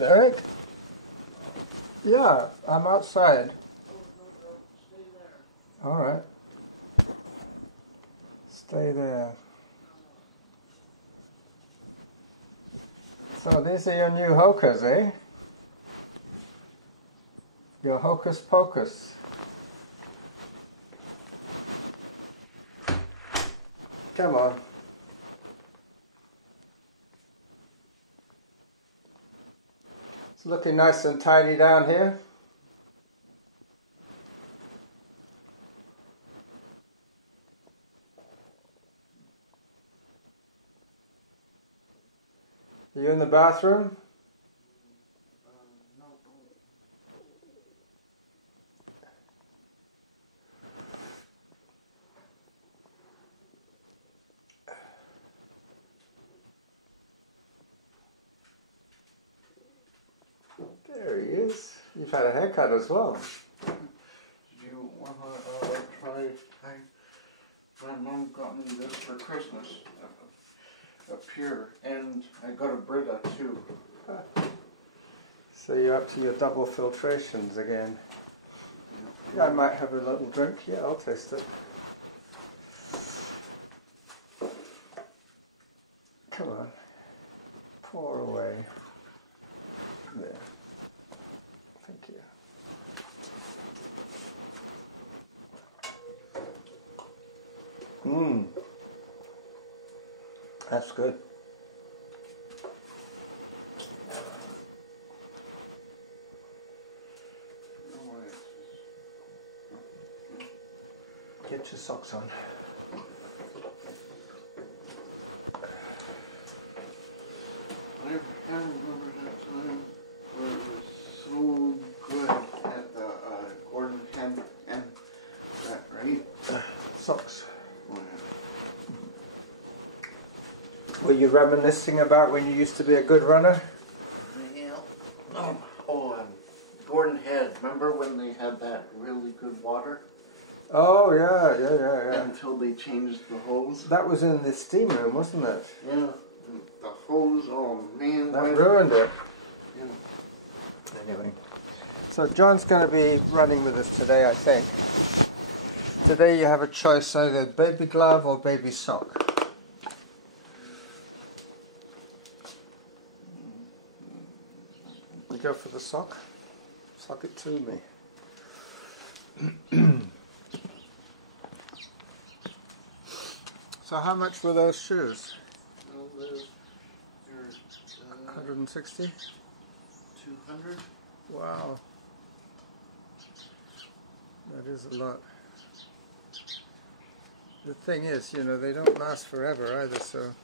Derek? Yeah, I'm outside. All right. Stay there. So these are your new Hokas, eh? Your Hocus Pocus. Come on. It's looking nice and tidy down here. Are you in the bathroom? No. There he is. You've had a haircut as well. Do you want to try? My mom got me this for Christmas up here, and I got a Brita too. So you're up to your double filtrations again. Yeah, I might have a little drink. Yeah, I'll taste it. Come on. Pour away. There. Thank you. Mmm. That's good. Get your socks on. I remember that time where it was so good at the Gordon and that, right? Socks. Oh, yeah. Were you reminiscing about when you used to be a good runner? Yeah. Gordon Head. Remember when they had that really good water? Oh, yeah. Until they changed the hose. That was in the steam room, wasn't it? Yeah. The hose, oh man. That ruined it. Yeah. Anyway. So John's going to be running with us today, I think. Today you have a choice, either baby glove or baby sock. You go for the sock? Sock it to me. So how much were those shoes? Well, they're 160? 200. Wow. That is a lot. The thing is, you know, they don't last forever either, so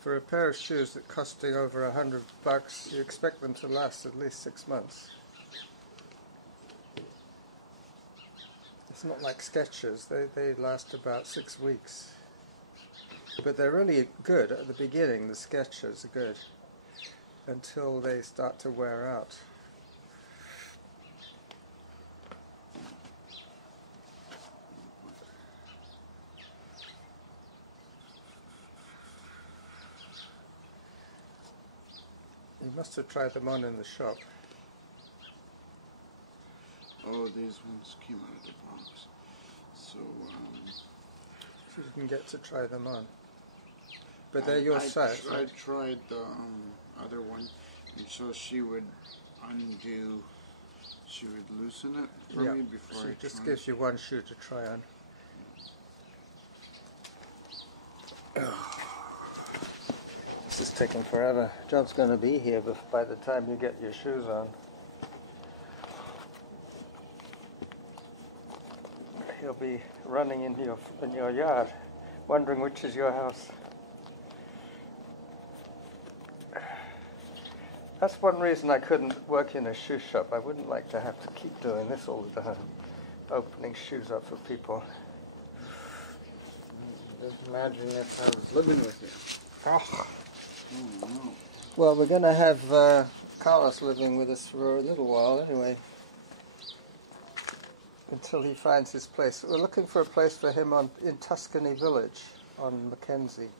for a pair of shoes that costing over $100, you expect them to last at least 6 months. It's not like Skechers, they last about 6 weeks. But they're really good at the beginning, the Skechers are good, until they start to wear out. You must have tried them on in the shop. Oh, these ones came out of the box. So, You can get to try them on. But they're your size. I tried the other one, and so she would loosen it for me before She just gives you one shoe to try on. This is taking forever. John's going to be here by the time you get your shoes on. He'll be running in your yard, wondering which is your house. That's one reason I couldn't work in a shoe shop. I wouldn't like to have to keep doing this all the time, opening shoes up for people. Just imagine if I was living with you. Oh. Oh, no. Well, we're going to have Carlos living with us for a little while anyway, until he finds his place. We're looking for a place for him in Tuscany Village on Mackenzie.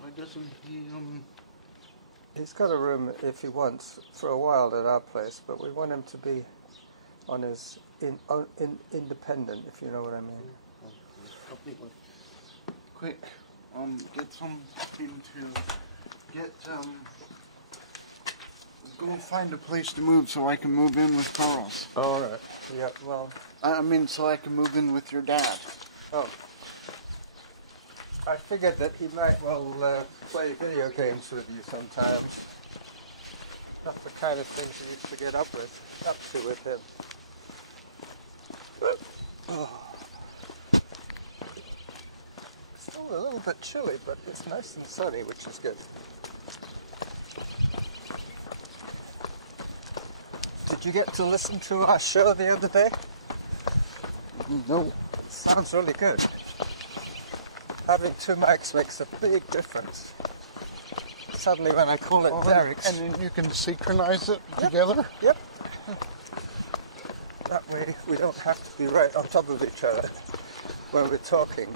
Why doesn't he He's got a room if he wants for a while at our place, but we want him to be on his independent, if you know what I mean. Quick, get something to get, go find a place to move so I can move in with Carlos. All right. Yeah, well... I mean, so I can move in with your dad. Oh. I figured that he might well play video games with you sometimes. That's the kind of things he used to get up to with him. Oh. It's still a little bit chilly, but it's nice and sunny, which is good. Did you get to listen to our show the other day? No. It sounds really good. Having two mics makes a big difference. Suddenly when I call it Derek... And then you can synchronize it together? Yep. That way we don't have to be right on top of each other when we're talking.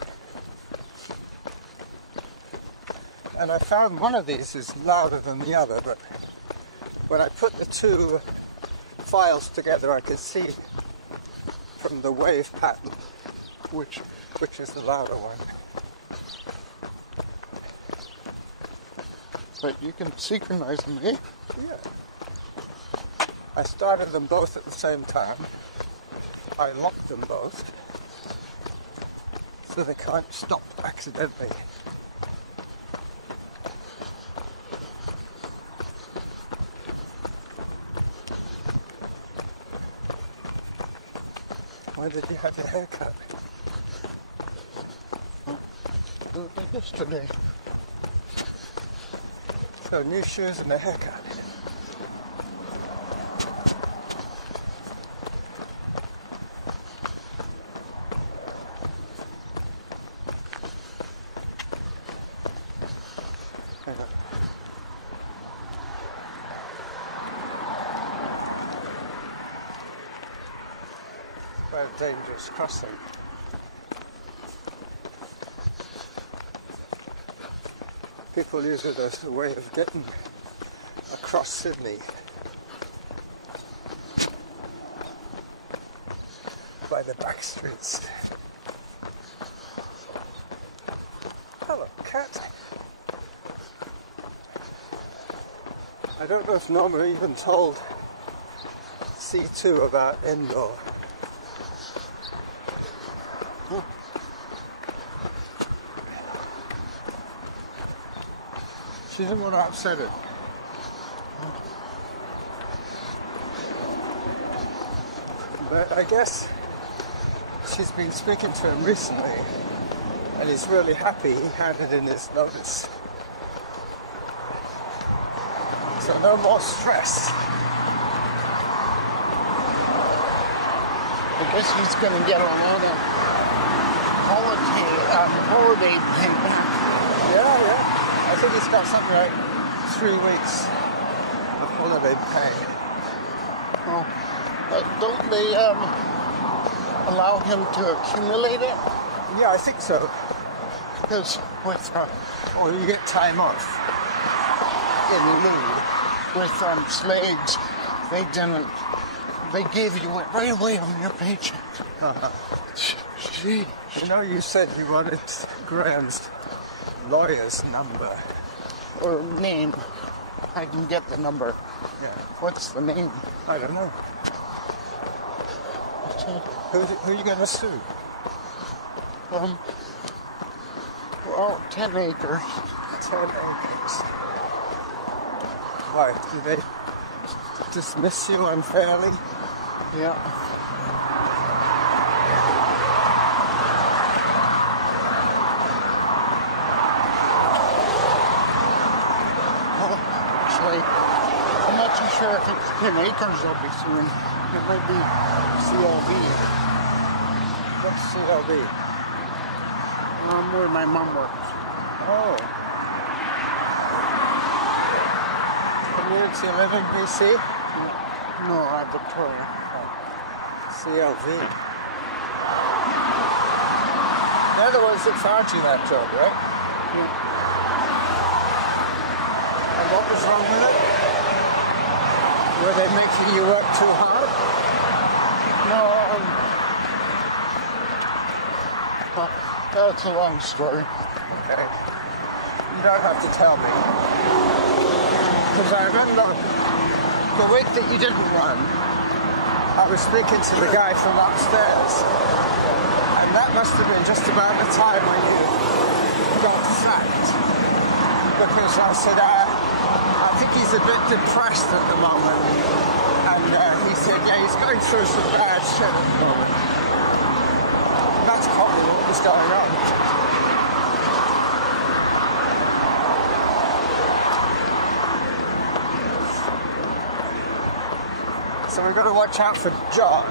And I found one of these is louder than the other, but when I put the two files together I could see from the wave pattern which is the louder one. But you can synchronize them, eh? Yeah. I started them both at the same time. I locked them both so they can't stop accidentally. Why did you have your hair cut? Yesterday. So new shoes and a haircut. Quite a dangerous crossing. People use it as a way of getting across Sydney by the back streets. Hello, cat. I don't know if Norma even told C2 about indoor. She didn't want to upset it. But I guess she's been speaking to him recently and he's really happy he had it in his notes. So no more stress. I guess he's going to get a lot of holiday pay back. Yeah. I think he's got something like 3 weeks of holiday pay. Oh, but don't they allow him to accumulate it? Yeah, I think so. Because with Or you get time off in lieu. with slaves, they didn't. They gave you it right away on your paycheck. Gee. You know, you said you wanted Graham's lawyer's number. Or name. I can get the number. Yeah. What's the name? I don't know. Who are you going to sue? Well, 10 acres. 10 acres. Why? Do they dismiss you unfairly? Yeah. Well, actually, I'm not too sure if it's 10 acres they'll be suing. It might be CLV. What's CLV? Where my mom works. Oh. Community Living, BC? No, Victoria. CLV. They're the ones that found you that job, right? Yeah. And What was wrong with it? Were they making you work too hard? No, that's a long story. Okay. You don't have to tell me. Because I remember the week that you didn't run, I was speaking to the guy from upstairs. And that must have been just about the time when you got sacked. Because I said, I think he's a bit depressed at the moment. And he said, yeah, he's going through some bad shit at the moment. And that's probably what was going on. So we've got to watch out for John.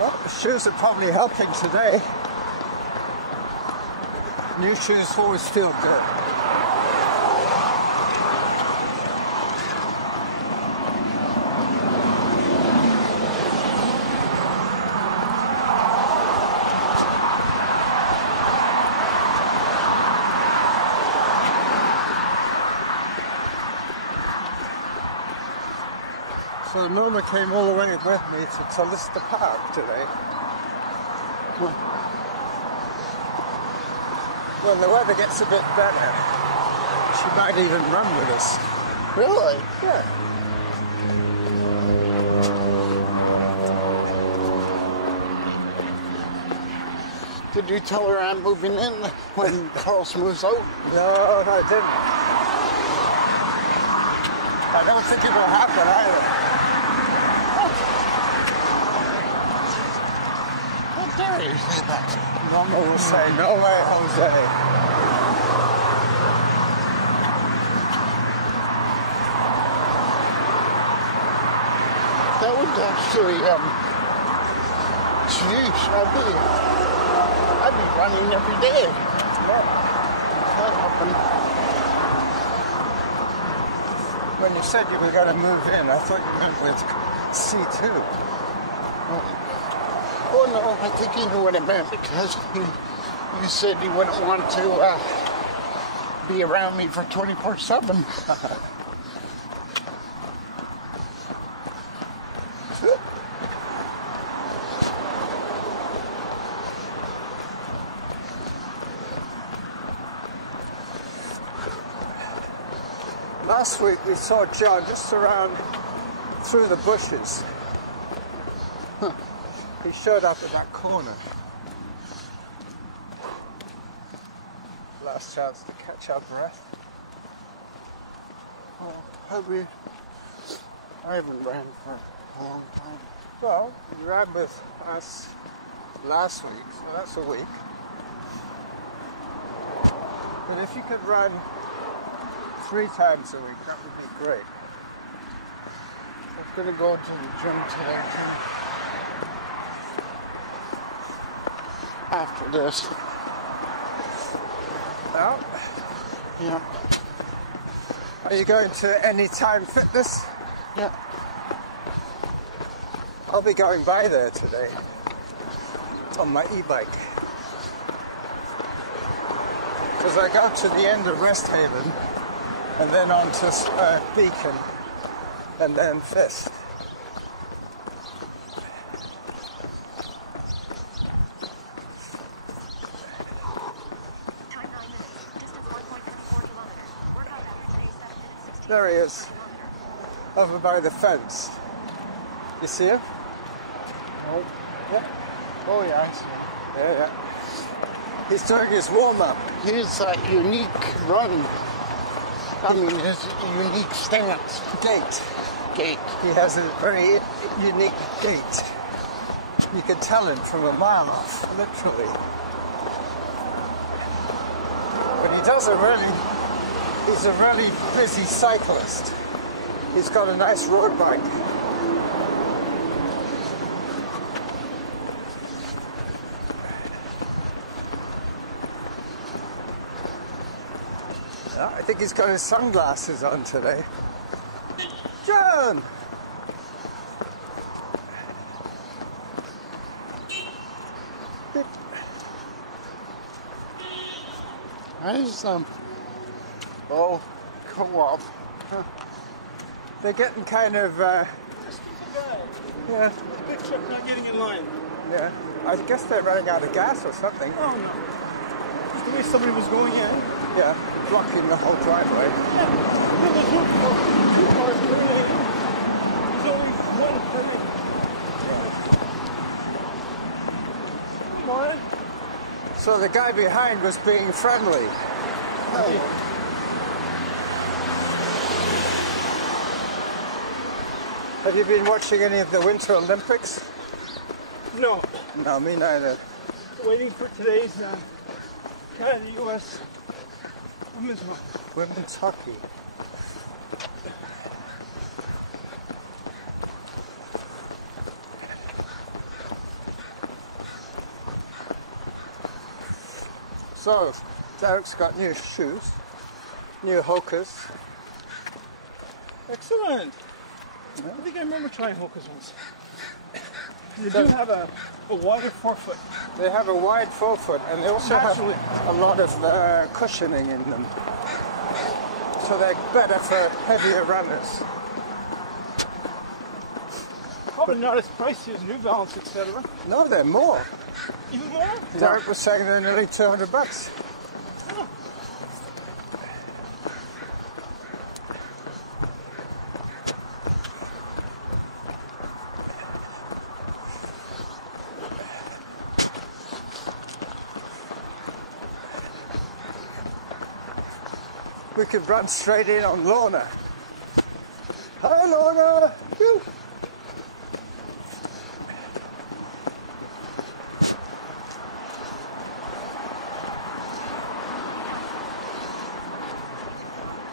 Well, the shoes are probably helping today. New shoes always feel good. So Norma came all the way with me to Tallista Park today. When the weather gets a bit better, she might even run with us. Really? Yeah. Did you tell her I'm moving in when Carlos moves out? No, I didn't. I don't think it will happen either. How dare you say that? Norma will say, no way, Jose. That would actually, geez, I'd be running every day. That happened. When you said you were going to move in, I thought you meant with C2. Oh no, I think you knew what I meant because you said you wouldn't want to be around me for 24/7. Last week we saw John just around through the bushes. He showed up at that corner. Last chance to catch our breath. Well, I haven't ran for a long time. Well, you ran with us last week, so that's a week. But if you could run 3 times a week, that would be great. I'm going to go to the gym today too. After this. Well, Yeah. are you going to Anytime Fitness? Yeah. I'll be going by there today on my e-bike. Because I got to the end of Rest Haven and then on to Beacon and then Fist. There he is, over by the fence. You see him? Oh, Yeah. oh yeah, I see. Yeah, yeah. He's doing his warm-up. His unique run. I mean, his unique stance. Gait. He has a very unique gait. You can tell him from a mile off, literally. But he's a really busy cyclist. He's got a nice road bike. I think he's got his sunglasses on today. John! Nice, co-op. They're getting kind of, yeah. Big truck not getting in line. Yeah. I guess they're running out of gas or something. Oh no. Just the way somebody was going in. Yeah, blocking the whole driveway. Yeah. There was room for 2 cars going in. There's only one coming. Come on. So the guy behind was being friendly. Have you been watching any of the Winter Olympics? No. No, me neither. Waiting for today's Canada-US Women's hockey. So, Derrick's got new shoes, new Hokas. Excellent. Yeah. I think I remember trying Hoka's once. They do have a wider forefoot. They have a wide forefoot and they also have a lot of cushioning in them. So they're better for heavier runners. Probably not as pricey as New Balance, etc. No, they're more. Even more? Derrick was saying they're nearly $200. Oh. We could run straight in on Lorna. Hi, Lorna! Woo.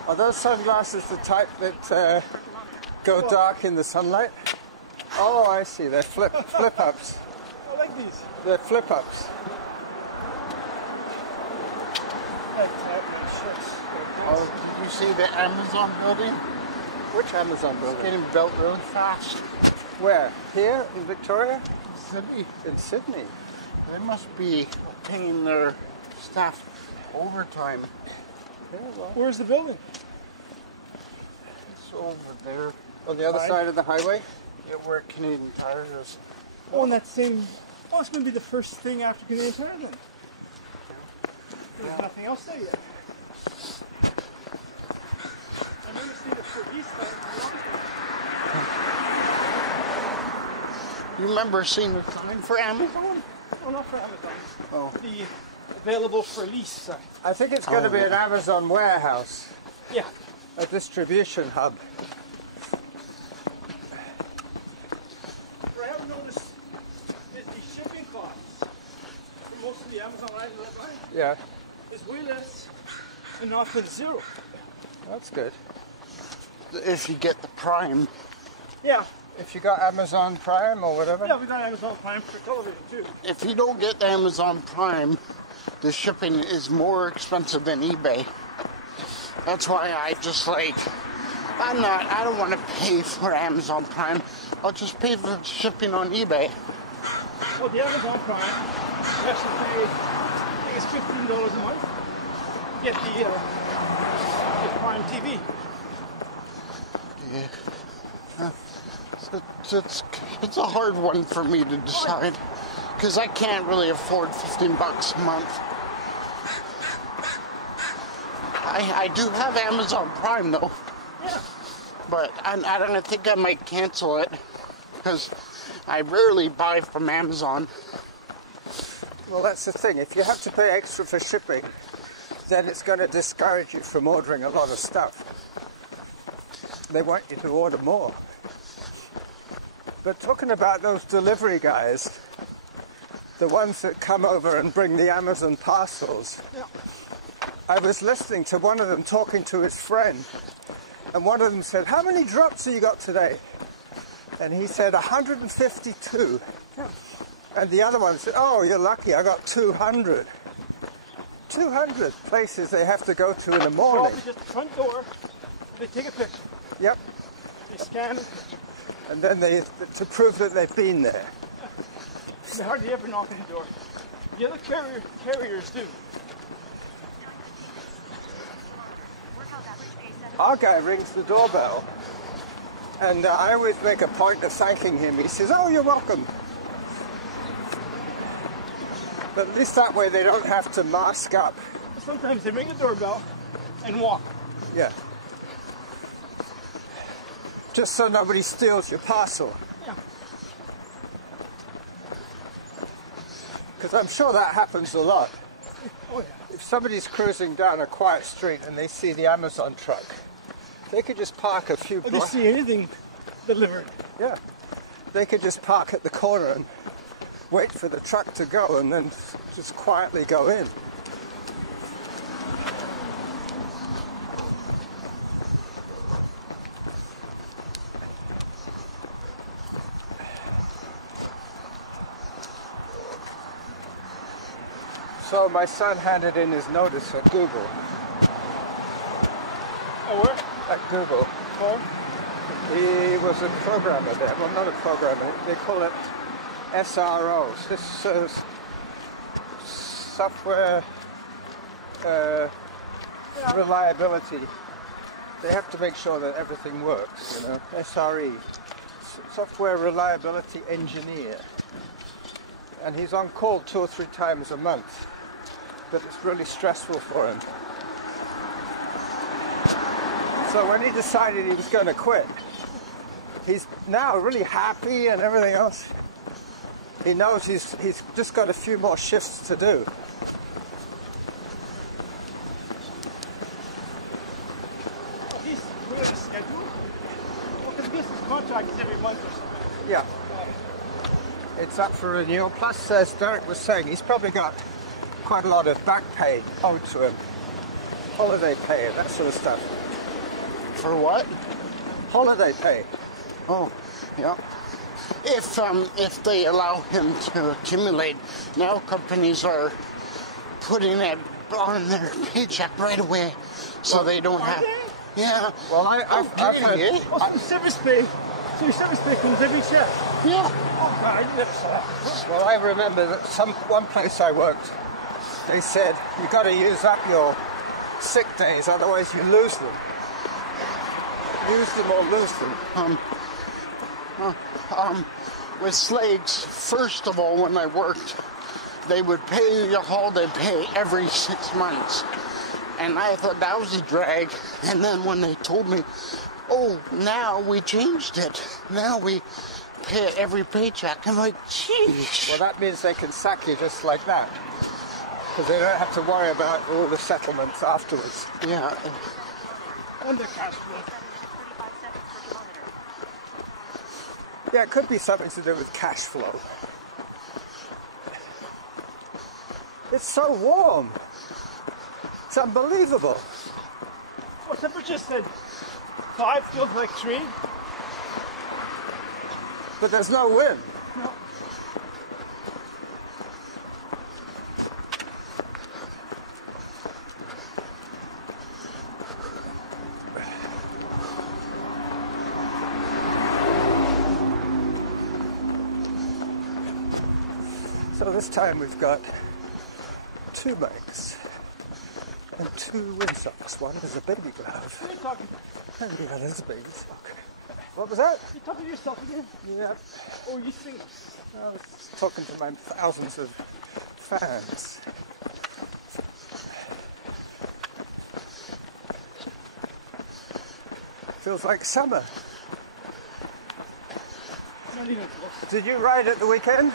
Are those sunglasses the type that go dark in the sunlight? Oh, I see. They're flip-ups. I like these. They're flip-ups. Oh, did you see the Amazon building? Which Amazon It's building? getting built really fast. Where? Here in Victoria? Sydney. In Sydney. They must be paying their staff overtime. Yeah, well, Where's the building? It's over there. on the other side of the highway? Yeah, where Canadian Tire is. Oh, and that same. Oh, it's going to be the first thing after Canadian Tire then. There's nothing else there yet. I've never seen it for East Side. You remember seeing the sign for Amazon? Oh, not for Amazon. Oh. The available for lease sign. I think it's going to be an Amazon warehouse, Yeah. a distribution hub. What I have noticed is the shipping costs for most of the Amazon items that I buy Yeah, is way less and not than zero. that's good. If you get the Prime. Yeah. If you got Amazon Prime or whatever? Yeah, we got Amazon Prime for television too. If you don't get the Amazon Prime, the shipping is more expensive than eBay. That's why I just I don't want to pay for Amazon Prime. I'll just pay for shipping on eBay. Well, the Amazon Prime, you have to pay, I think it's $15 a month to get the Prime TV. Yeah. It's a hard one for me to decide because I can't really afford $15 a month. I do have Amazon Prime though. Yeah. But I think I might cancel it because I rarely buy from Amazon. Well, that's the thing. If you have to pay extra for shipping, then it's going to discourage you from ordering a lot of stuff. They want you to order more. But talking about those delivery guys, the ones that come over and bring the Amazon parcels, Yeah. I was listening to one of them talking to his friend, and one of them said, "How many drops have you got today?" And he said, 152. Yeah. And the other one said, "Oh, you're lucky, I got 200. 200 places they have to go to in the morning. Probably just the front door. They take a picture. Yep. They scan it. And then they, to prove that they've been there. They hardly ever knock on the door. The other carriers do. Our guy rings the doorbell, and I always make a point of thanking him. He says, "Oh, you're welcome." But at least that way they don't have to mask up. Sometimes they ring the doorbell and walk. Yeah. Just so nobody steals your parcel. Yeah. Because I'm sure that happens a lot. Oh yeah. If somebody's cruising down a quiet street and they see the Amazon truck, they could just park a few If they blocks. see anything delivered. Yeah. They could just park at the corner and wait for the truck to go and then just quietly go in. So my son handed in his notice at Google. Oh, where? At Google. Or? He was a programmer there. Well, not a programmer. They call it SROs. This is software reliability. They have to make sure that everything works, you know. SRE, software reliability engineer. And he's on call 2 or 3 times a month. But it's really stressful for him. So when he decided he was going to quit, he's now really happy and everything else. He knows he's just got a few more shifts to do. Oh, he's really scheduled. Well, because business contract is every month or something. Yeah. It's up for renewal. Plus, as Derek was saying, he's probably got quite a lot of back pay owed to him. Holiday pay, that sort of stuff. For what? Holiday pay. Oh, yeah. If they allow him to accumulate, now companies are putting it on their paycheck right away, so they don't have. they? Yeah. Well, I've heard it. Oh, so service pay. So your service pay comes every check. Yeah. Oh God, I never saw that. Well, I remember that one place I worked, they said you got to use up your sick days, otherwise you lose them. Use them or lose them. With Slags, first of all, when I worked, they would pay you your holiday pay every 6 months. And I thought that was a drag. And then when they told me, oh, now we changed it. Now we pay it every paycheck. I'm like, geez. Well, that means they can sack you just like that. Because they don't have to worry about all the settlements afterwards. Yeah. And the cash flow. Yeah, it could be something to do with cash flow. It's so warm. It's unbelievable. Well, temperature said 5, feels like 3. But there's no wind. No. So this time we've got 2 mics and 2 windsocks. One is a baby glove What are you talking? and the other is a baby sock. What was that? You talking to yourself again? Yeah, Oh, you sing. I was talking to my thousands of fans. Feels like summer. Not even close. Did you ride at the weekend,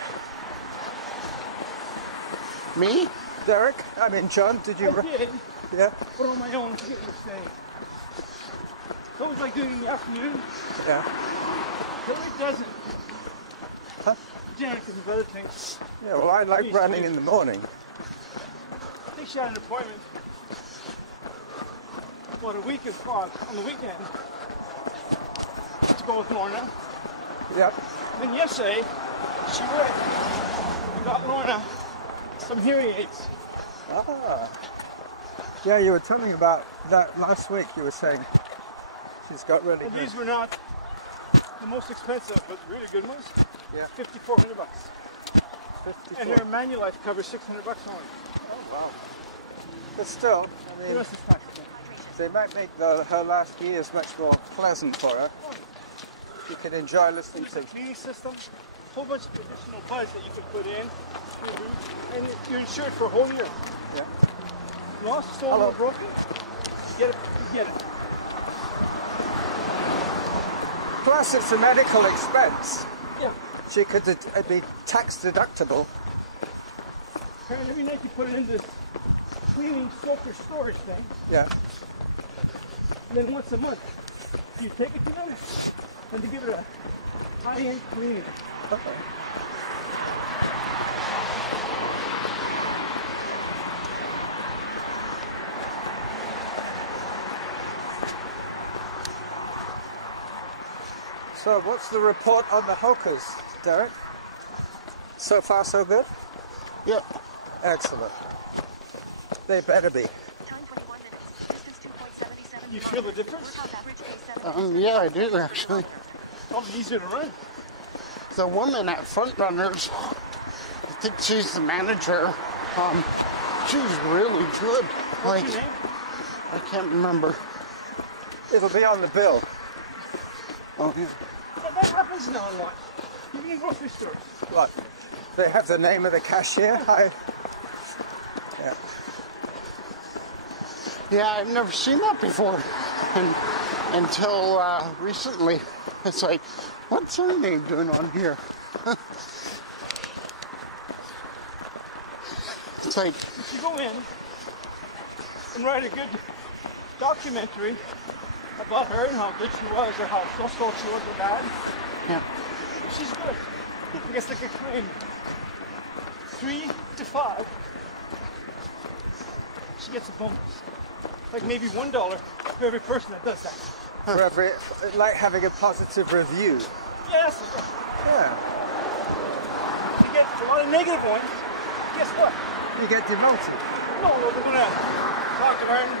Me? Derek? I mean, John, did you? I did, Yeah, but on my own. I forget which day. It's always like doing it in the afternoon. yeah. But it doesn't. Huh? Janet and other things. Yeah, well, I like running in the morning. I think she had an appointment about a week on the weekend to go with Lorna. Yep. And then yesterday, she went and got Lorna some hearing aids. Ah. Yeah, you were telling me about that last week. You were saying she's got really And good. these were not the most expensive, but really good ones. Yeah. $5,400. 54. And their Manulife covers $600 only. Oh, wow. But still, I The mean, rest is tax. they might make her last years much more pleasant for her. You can enjoy listening There's a to. cleaning system, a whole bunch of additional buds that you can put in, and you're insured for a whole year. Yeah. Lost, stolen, or broken, you get it. You get it. Plus, it's a medical expense. Yeah. She could be tax deductible. And every night you put it in this cleaning soaker storage thing, Yeah. and then once a month you take it to them and they give it a high-end cleaning. Okay. So, what's the report on the Hokas, Derek? So far, so good? Yep. Excellent. They better be. You feel the difference? Yeah, I do actually. Probably easier to run. The woman at Front Runners, I think she's the manager. She's really good. What's your name? I can't remember. It'll be on the bill. Oh yeah. That happens now and what? Even in grocery stores. What? They have the name of the cashier? Yeah. Yeah, I've never seen that before, until recently. It's like, what's her name doing on here? It's like, If you go in and write a good documentary about her and how good she was, or how so she was or bad, yeah, she's good. I guess they could claim 3 to 5. She gets a bonus. Like maybe $1 for every person that does that. For every, like having a positive review. Yes. Yeah. If you get a lot of negative ones, guess what? You get demoted. No, they're gonna talk to her and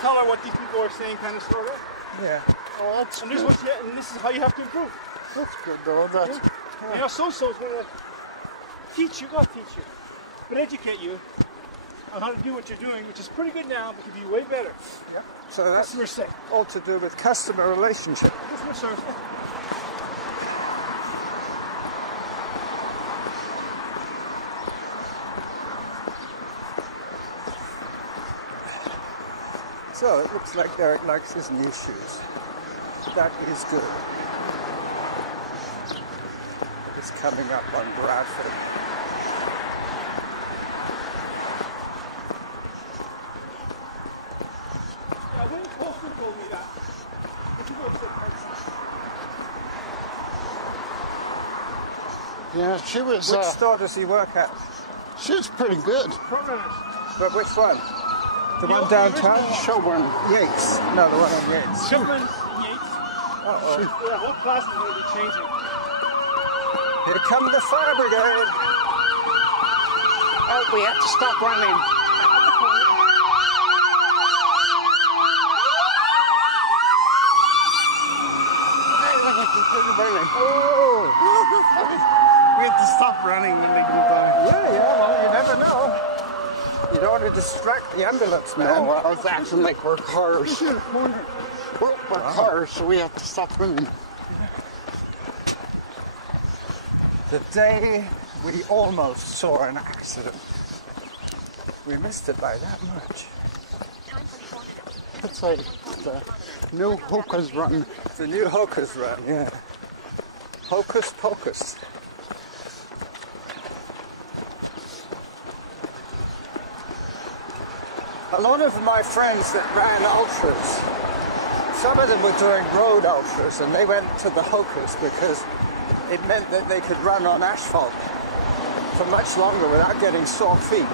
tell her what these people are saying, kind of sort of. Yeah. oh, that's And good. this is how you have to improve. That's good though. That's You know, so-so's gonna teach you, not teach you, but educate you on how to do what you're doing, which is pretty good now, but could be way better. Yeah. So that's Customer say. all to do with customer relationship. Customer service. So it looks like Derek likes his new shoes. That is good. It's coming up on Bradford. When Colson told me that, if you go to yeah. She was. Which store does he work at? She was pretty good. Programmers, But which one? The The one old- downtown? Shelburne. Yates. No, the one on Yates. Shipman, Yates, Uh-oh. the whole class is going to be changing. Here come the fire brigade. Oh, we have to stop running. Oh! We have to stop running when they go by. Yeah, well, you never know. You don't want to distract the ambulance man. Oh, well, it's acting like we're cars. We're cars, so we have to stop running. The day we almost saw an accident. We missed it by that much. It's like the new Hoka's Run. The new Hoka's Run, yeah. Hocus Pocus. A lot of my friends that ran ultras, some of them were doing road ultras, and they went to the Hocus because it meant that they could run on asphalt for much longer without getting sore feet.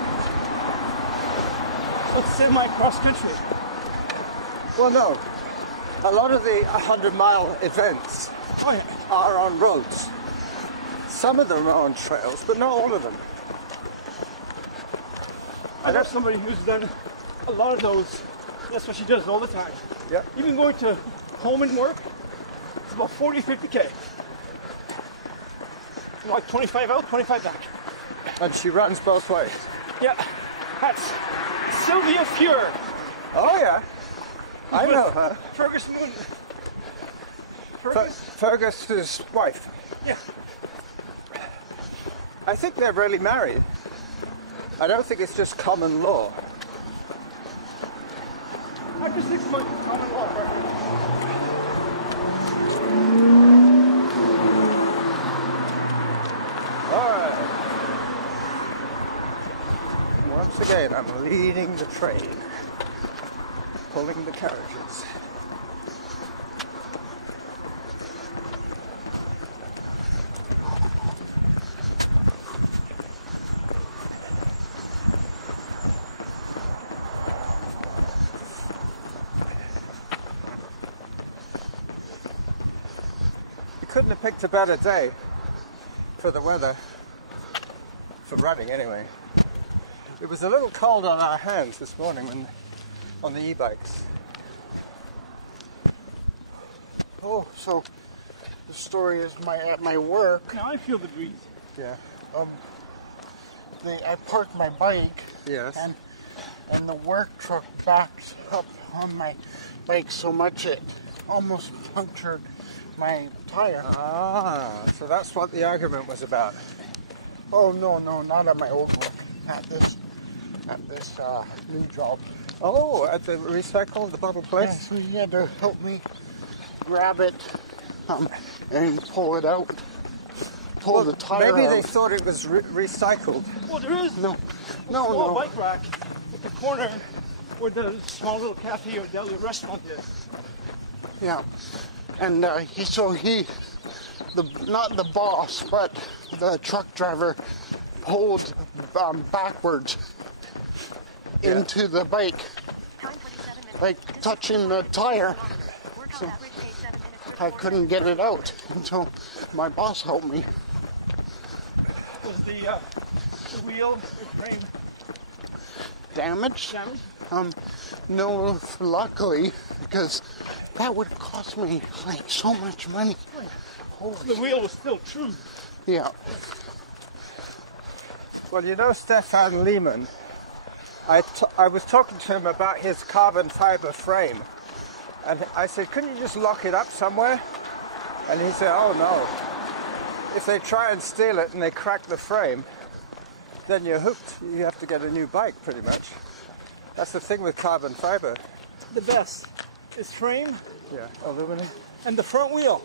Let's semi-cross country. Well, no. A lot of the 100-mile events Oh yeah. are on roads. Some of them are on trails, but not all of them. I know somebody who's done a lot of those, that's what she does all the time. Yeah. Even going to home and work, it's about 40, 50K. Like 25 out, 25 back. And she runs both ways. Yeah, that's Sylvia Fuhr. Oh yeah, I know her. Fergus Moon. Fergus's wife. Yeah. I think they're really married. I don't think it's just common law. After 6 months, common law. All right. Once again, I'm leading the train, pulling the carriages. Couldn't have picked a better day for the weather, for running anyway. It was a little cold on our hands this morning on the e-bikes. Oh, so the story is at my work. Now I feel the breeze. Yeah. I parked my bike. Yes. And the work truck backed up on my bike so much it almost punctured my tire. Ah, so that's what the argument was about. Oh no, not at my old work. At this new job. Oh, at the recycle, the bottle place? Yes, so he had to help me grab it and pull it out. Pull the tire maybe out. they thought it was recycled. Well, there is No. a small bike rack at the corner where the small little cafe or deli restaurant is. Yeah. And not the boss, but the truck driver pulled backwards into the bike, like touching the tire. So I couldn't get it out until my boss helped me. Was the wheel or frame Damaged? damaged? No, luckily, because that would have cost me like so much money. The wheel was still true. Yeah. Well, you know Stefan Lehman, I was talking to him about his carbon fiber frame, and I said, couldn't you just lock it up somewhere? And he said, oh no, if they try and steal it and they crack the frame, then you're hooked. You have to get a new bike, pretty much. That's the thing with carbon fiber. The best is frame Yeah, aluminum. and the front wheel.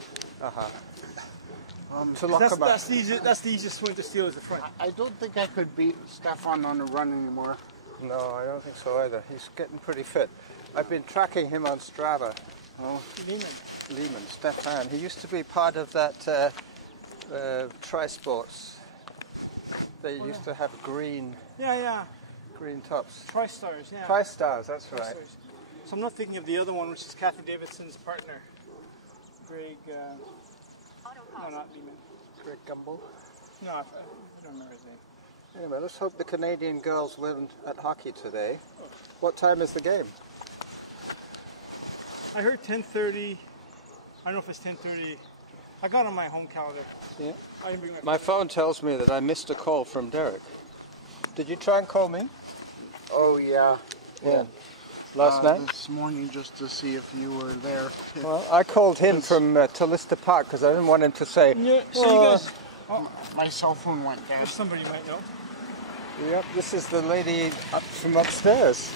To lock them up. That's the easiest one to steal is the front. I don't think I could beat Stefan on a run anymore. No, I don't think so either. He's getting pretty fit. I've been tracking him on Strava. Oh, Lehman, Stefan. He used to be part of that Tri-Sports. They used to have green tops. Tri-Stars, yeah. Tri-Stars, that's right. Tri-Stars. So I'm not thinking of the other one, which is Kathy Davidson's partner, Greg. No, not Lehman. Greg Gumbel. No, I don't remember his name. Anyway, let's hope the Canadian girls win at hockey today. What time is the game? I heard 10:30. I don't know if it's 10:30. I got on my home calendar. Yeah. I didn't bring My phone tells me that I missed a call from Derek. Did you try and call me? oh yeah. Yeah. Last night? This morning, just to see if you were there. Well, I called him from Tallista Park because I didn't want him to say, Yeah, so you guys, My cell phone went down. if somebody might know. yep, this is the lady up from upstairs.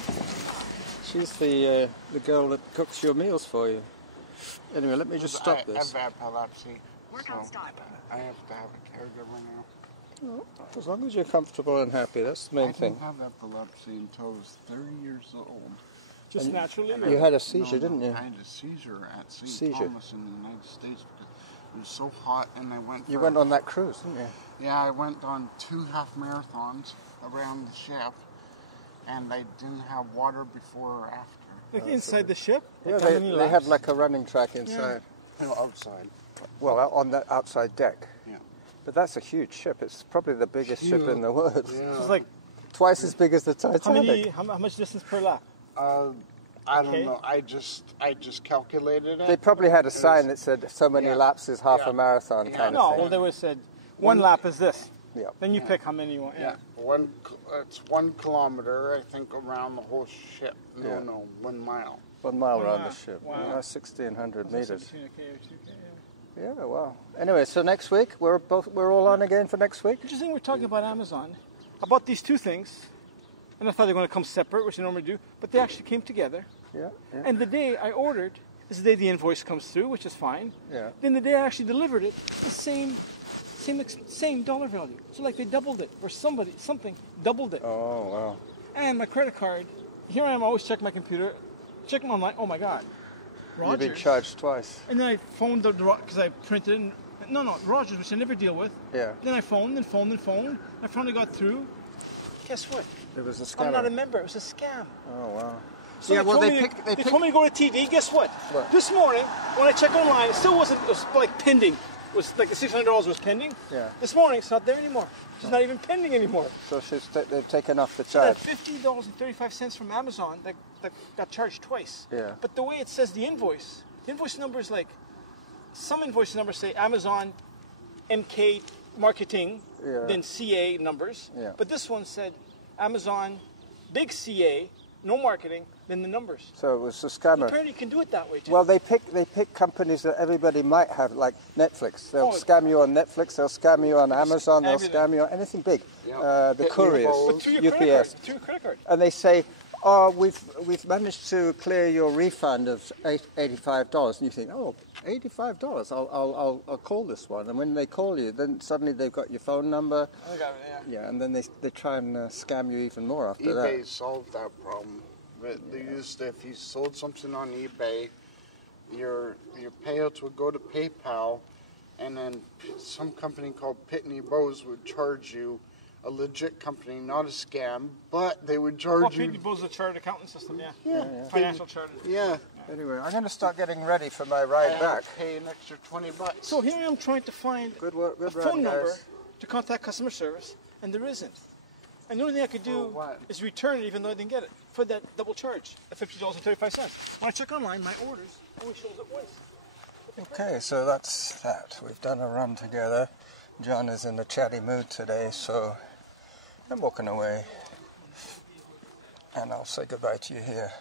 She's the girl that cooks your meals for you. Anyway, let me just stop this. I have epilepsy. So I have to have a caregiver now. As long as you're comfortable and happy, that's the main I thing. didn't have epilepsy until I was 30 years old. Just naturally. You had a seizure, didn't you? I had a seizure at St. Seizure. Thomas in the United States because it was so hot, and I went. You went on that cruise, didn't you? Yeah, I went on 2 half marathons around the ship, and I didn't have water before or after. Like inside the ship? Yeah, Like how they many have laps? like a running track inside. No, outside. Well, on the outside deck. Yeah. But that's a huge ship. It's probably the biggest ship in the world. Yeah. It's like Twice as big as the Titanic. how much distance per lap? I don't know. I just calculated it. They probably had a sign that said so many Yeah. laps is half Yeah. a marathon Yeah. kind No, of thing. well, they would have said one lap is this. Yeah. Then you pick how many you want. Yeah, it's 1 kilometer, I think, around the whole ship. No, Yeah. no, 1 mile. 1 mile 1 around mile. the ship. Wow. Yeah, 1,600 meters. 16K or 2K, yeah. Yeah, wow. Anyway, so next week we're all on again for next week. Interesting. We're talking about Amazon. I bought these two things, and I thought they were going to come separate, which they normally do, but they actually came together. Yeah. Yeah. And the day I ordered is the day the invoice comes through, which is fine. Yeah. Then the day I actually delivered it, the same dollar value. So like they doubled it, or something doubled it. Oh wow. And my credit card. Here I am, always checking my computer, checking online. Oh my God, You've been Rogers. charged twice. And then I phoned the because I printed it. No, Rogers, which I never deal with. Yeah. Then I phoned. I finally got through. Guess what? It was a scam. I'm not a member. It was a scam. Oh wow. So Yeah, well, told they me pick- they told me to go to TV. Guess what? What? This morning, when I checked online, it still wasn't. It was like pending. It was like the $600 was pending. Yeah. This morning, it's not there anymore. It's not even pending anymore. So they've taken off the So that charge. $50.35 from Amazon that got charged twice. Yeah. But the way it says the invoice number is like, some invoice numbers say Amazon MK Marketing, Yeah. then CA numbers. Yeah. But this one said Amazon Big CA, no marketing, then the numbers. So it was a scammer. Apparently you can do it that way too. Well, they pick companies that everybody might have, like Netflix. They'll Oh. scam you on Netflix. They'll scam you on Amazon. They'll Everything. scam you on anything big. Yeah. The Hit couriers, me But through your credit UPS, card. Through your credit card. and they say, "Oh, we've managed to clear your refund of $85." And you think, "Oh, $85? I'll call this one." And when they call you, then suddenly they've got your phone number. I got it, yeah. Yeah, and then they try and scam you even more after eBay that. solved that problem. They used, if you sold something on eBay, your payouts would go to PayPal, and then some company called Pitney Bowes would charge you, a legit company, not a scam, but they would charge Well, you. Pitney Bowes is a chartered accountant system, yeah. Yeah. Financial charter. Yeah. Anyway, I'm going to start getting ready for my I ride had back. to pay an extra $20. So here I am trying to find Good work, good a run, phone number guys. to contact customer service, and there isn't. And the only thing I could do For what? is return it, even though I didn't get it, for that double charge of $50.35. When I check online, my orders always shows it twice. Okay, so that's that. We've done a run together. John is in a chatty mood today, so I'm walking away. And I'll say goodbye to you here.